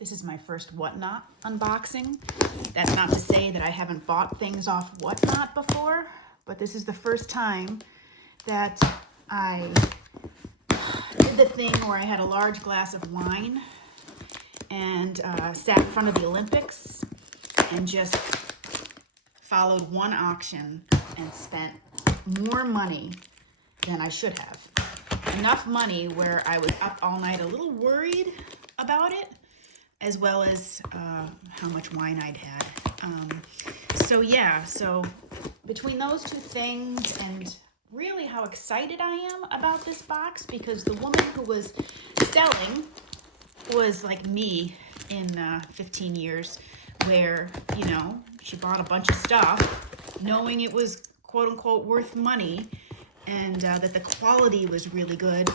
This is my first Whatnot unboxing. That's not to say that I haven't bought things off Whatnot before, but this is the first time that I did the thing where I had a large glass of wine and sat in front of the Olympics and just followed one auction and spent more money than I should have. Enough money where I was up all night a little worried about it, as well as how much wine I'd had. So between those two things and really how excited I am about this box, because the woman who was selling was like me in 15 years, where, you know, she bought a bunch of stuff knowing it was quote unquote worth money and that the quality was really good.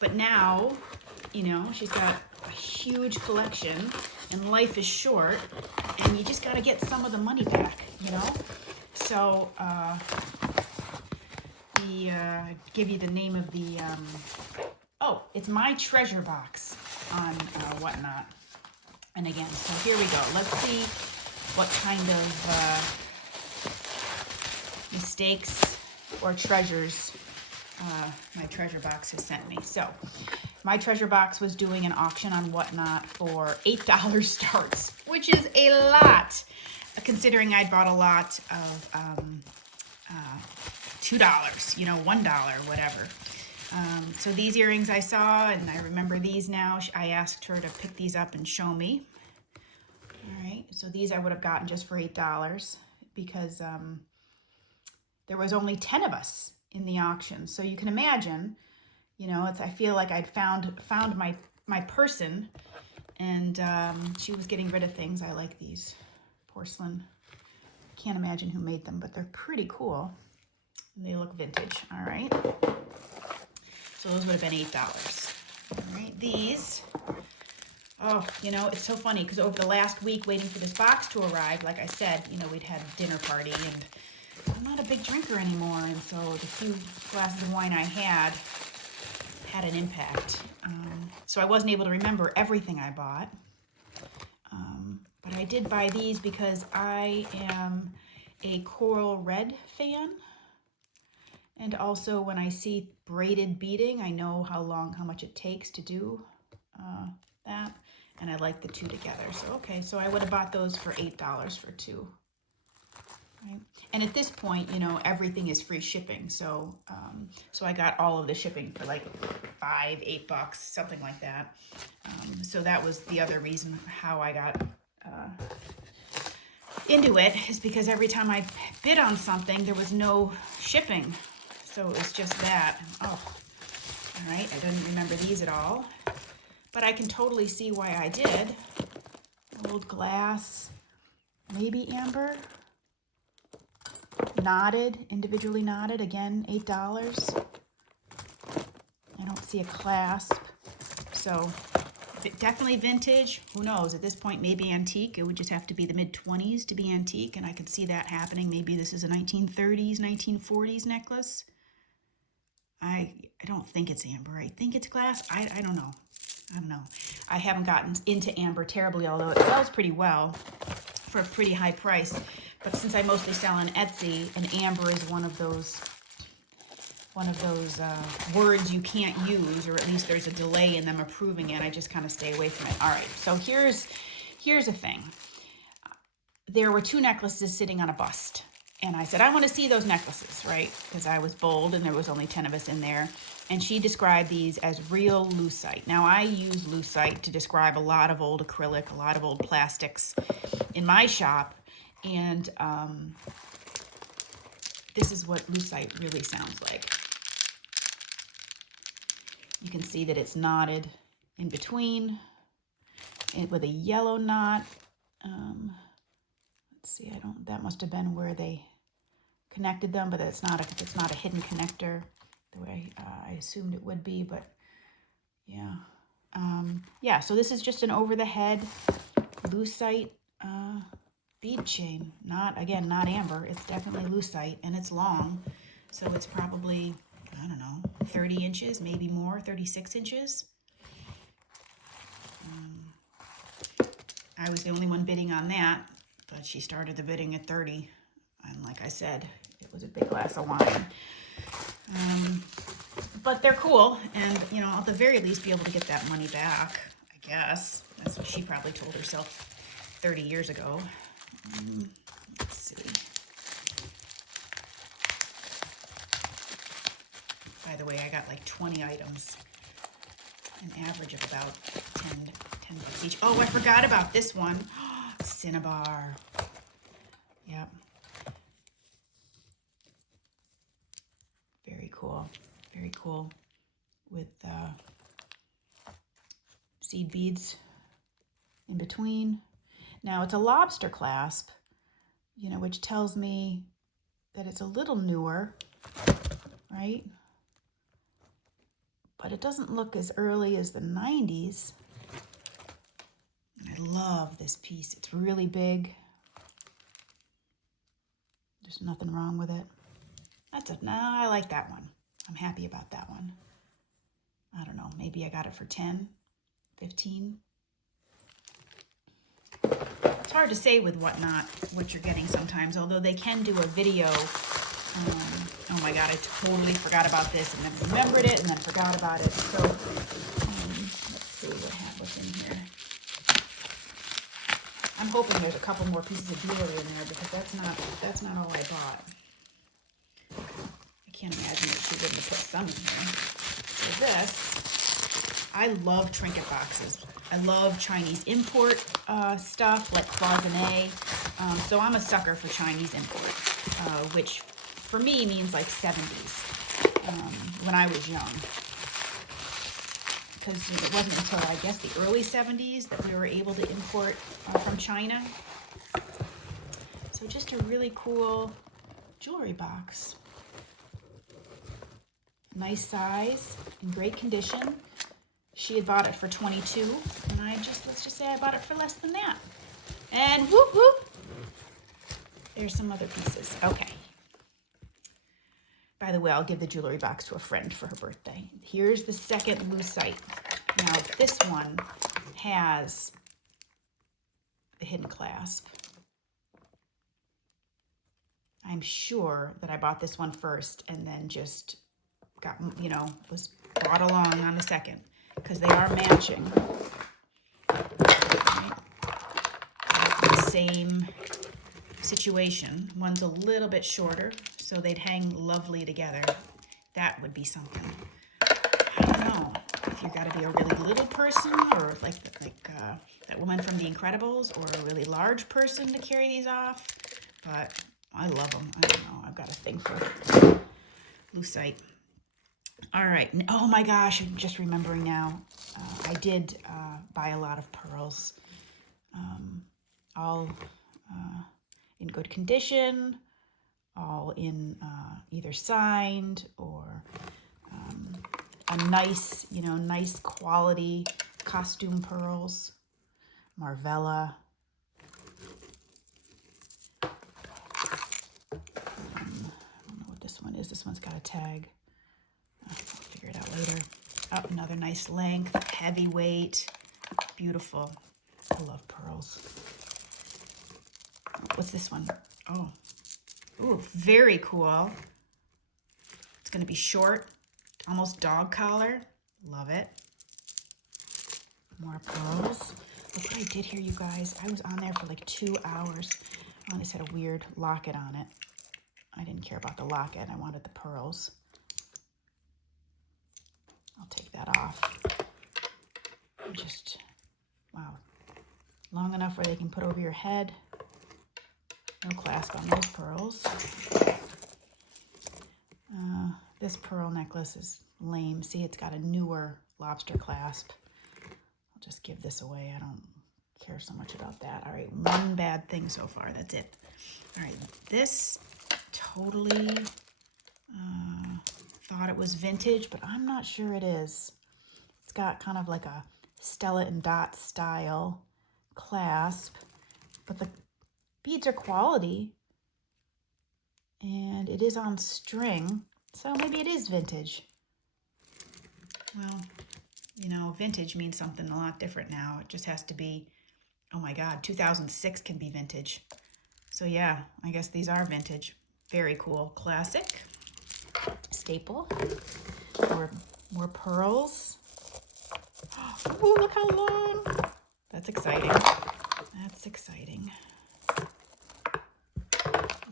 But now, you know, she's got a huge collection and life is short and you just got to get some of the money back, you know? So, give you the name of the, it's my treasure box on Whatnot. And again, so here we go. Let's see what kind of mistakes or treasures my treasure box has sent me. So my treasure box was doing an auction on Whatnot for $8 starts, which is a lot, considering I'd bought a lot of $2, you know, $1, whatever. So these earrings I saw, and I remember these now. I asked her to pick these up and show me. All right, so these I would have gotten just for $8 because there was only 10 of us in the auction. So you can imagine, you know, I feel like I'd found my person, and she was getting rid of things. I like these porcelain. Can't imagine who made them, but they're pretty cool. And they look vintage. All right. So those would have been $8. All right, these. Oh, you know, it's so funny because over the last week waiting for this box to arrive, like I said, you know, we'd had a dinner party and I'm not a big drinker anymore. And so the few glasses of wine I had an impact. So I wasn't able to remember everything I bought. But I did buy these because I am a coral red fan. And also when I see braided beading, I know how much it takes to do that. And I like the two together. So, okay, so I would have bought those for $8 for two. Right? And at this point, you know, everything is free shipping. So, so I got all of the shipping for like $5, $8, something like that. So that was the other reason how I got into it, is because every time I bid on something, there was no shipping. So it was just that. Oh, all right. I didn't remember these at all, but I can totally see why I did. Old glass, maybe amber, knotted, individually knotted. Again, $8. I don't see a clasp. So definitely vintage. Who knows? At this point, maybe antique. It would just have to be the mid-20s to be antique, and I could see that happening. Maybe this is a 1930s, 1940s necklace. I don't think it's amber. I think it's glass. I don't know. I don't know. I haven't gotten into amber terribly, although it sells pretty well for a pretty high price. But since I mostly sell on Etsy, and amber is one of those words you can't use, or at least there's a delay in them approving it, I just kind of stay away from it. All right, so here's a thing. There were two necklaces sitting on a bust. And I said, I want to see those necklaces, right? Because I was bold and there was only 10 of us in there. And she described these as real lucite. Now, I use lucite to describe a lot of old acrylic, a lot of old plastics in my shop. And this is what lucite really sounds like. You can see that it's knotted in between with a yellow knot. Let's see, that must have been where they connected them, but it's not a hidden connector the way I assumed it would be, but yeah. Yeah, so this is just an over the head lucite bead chain. Not amber. It's definitely lucite, and it's long, so it's probably, I don't know, 30 inches, maybe more, 36 inches. I was the only one bidding on that, but she started the bidding at 30. And like I said, it was a big glass of wine. But they're cool, and you know, at the very least be able to get that money back, I guess. That's what she probably told herself 30 years ago. Let's see. By the way, I got like 20 items, an average of about 10 bucks each. Oh, I forgot about this one. Cinnabar. Yep. Very cool. Very cool. With seed beads in between. Now it's a lobster clasp, you know, which tells me that it's a little newer, right? But it doesn't look as early as the 90s. I love this piece. It's really big. There's nothing wrong with it. No, I like that one. I'm happy about that one. I don't know, maybe I got it for 10, 15. It's hard to say with Whatnot what you're getting sometimes, although they can do a video. Oh my God, I totally forgot about this and then remembered it and then forgot about it. So let's see what's in here. I'm hoping there's a couple more pieces of jewelry in there because that's not all I bought. I can't imagine that she wouldn't have put some in here. So this, I love trinket boxes. I love Chinese import stuff like cloisonne. So I'm a sucker for Chinese import, which for me means like 70s when I was young. Because it wasn't until, I guess, the early 70s that we were able to import from China. So just a really cool jewelry box. Nice size, in great condition. She had bought it for 22, and let's just say I bought it for less than that. And whoop whoop, there's some other pieces. Okay. By the way, I'll give the jewelry box to a friend for her birthday. Here's the second lucite. Now, this one has the hidden clasp. I'm sure that I bought this one first and then just got, you know, was brought along on the second because they are matching. Right? The same situation. One's a little bit shorter, so they'd hang lovely together. That would be something. I don't know if you got to be a really little person or like that woman from The Incredibles, or a really large person to carry these off. But I love them. I don't know. I've got a thing for lucite. All right. Oh my gosh, I'm just remembering now. I did buy a lot of pearls, all in good condition, all in either signed or a nice, you know, nice quality costume pearls, Marvella. I don't know what this one is. This one's got a tag. I'll figure it out later. Oh, another nice length, heavyweight, beautiful. I love pearls. What's this one? Oh, ooh, very cool. It's going to be short, almost dog collar. Love it. More pearls. Look what I did here, you guys. I was on there for like 2 hours. Oh, this had a weird locket on it. I didn't care about the locket. I wanted the pearls. I'll take that off. Just, wow. Long enough where they can put over your head. No clasp on those pearls. This pearl necklace is lame. See, it's got a newer lobster clasp. I'll just give this away. I don't care so much about that. All right, one bad thing so far. That's it. All right, this totally thought it was vintage, but I'm not sure it is. It's got kind of like a Stella and Dot style clasp, but the beads are quality, and it is on string, so maybe it is vintage. Well, you know, vintage means something a lot different now. It just has to be Oh my God, 2006 can be vintage. So yeah, I guess these are vintage. Very cool. Classic. Staple. More pearls. Oh, look how long. That's exciting. That's exciting.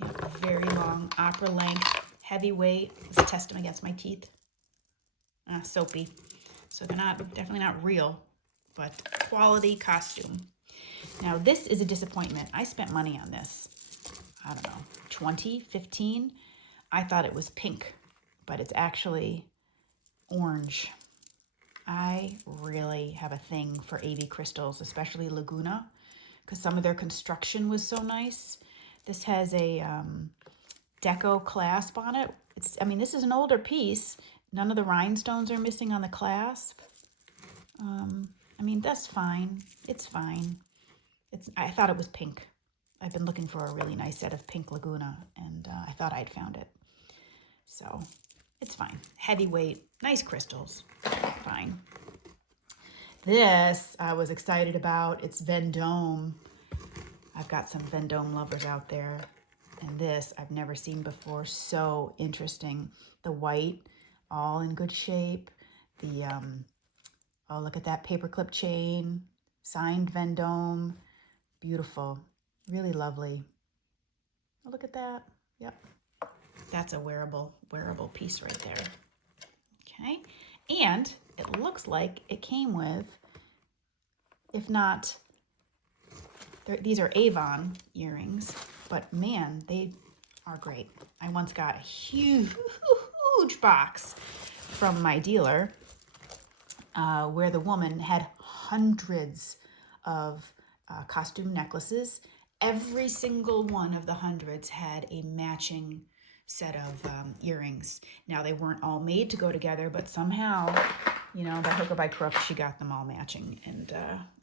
Yep, very long, opera length, heavyweight. Let's test them against my teeth. Soapy. So they're definitely not real, but quality costume. Now this is a disappointment. I spent money on this. I don't know, 20, 15. I thought it was pink, but it's actually orange. I really have a thing for AV crystals, especially Laguna, because some of their construction was so nice. This has a deco clasp on it. This is an older piece. None of the rhinestones are missing on the clasp. That's fine. It's fine. I thought it was pink. I've been looking for a really nice set of pink Laguna, and I thought I'd found it. So it's fine. Heavyweight, nice crystals. Fine. This I was excited about. It's Vendome. I've got some Vendome lovers out there. And this I've never seen before. So interesting. The white, all in good shape. The, oh, look at that paperclip chain. Signed Vendome. Beautiful. Really lovely. Oh, look at that. Yep. That's a wearable piece right there. Okay. And it looks like it came with, if not, these are Avon earrings, but man, they are great. I once got a huge box from my dealer where the woman had hundreds of costume necklaces. Every single one of the hundreds had a matching set of earrings. Now, they weren't all made to go together, but somehow, by hook or by crook, she got them all matching. And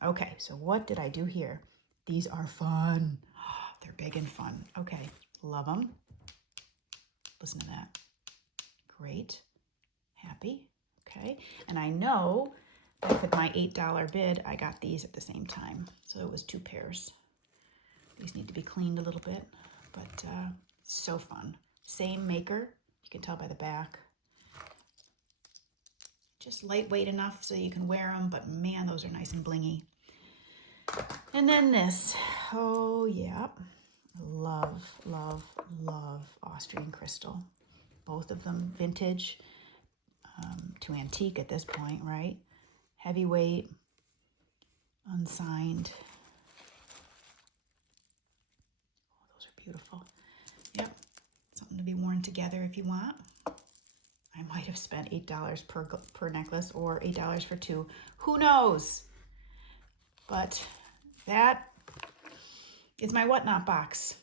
okay, so what did I do here? These are fun. They're big and fun. Okay, love them. Listen to that. Great. Happy. Okay, and I know that with my $8 bid, I got these at the same time. So it was 2 pairs. These need to be cleaned a little bit, but so fun. Same maker. You can tell by the back. Just lightweight enough so you can wear them, but man, those are nice and blingy. And then this. Oh, yeah. Love, love, love Austrian crystal. Both of them vintage to antique at this point, right? Heavyweight, unsigned. Oh, those are beautiful. Yep, something to be worn together if you want. I might have spent $8 per necklace or $8 for 2. Who knows? But that is my whatnot box.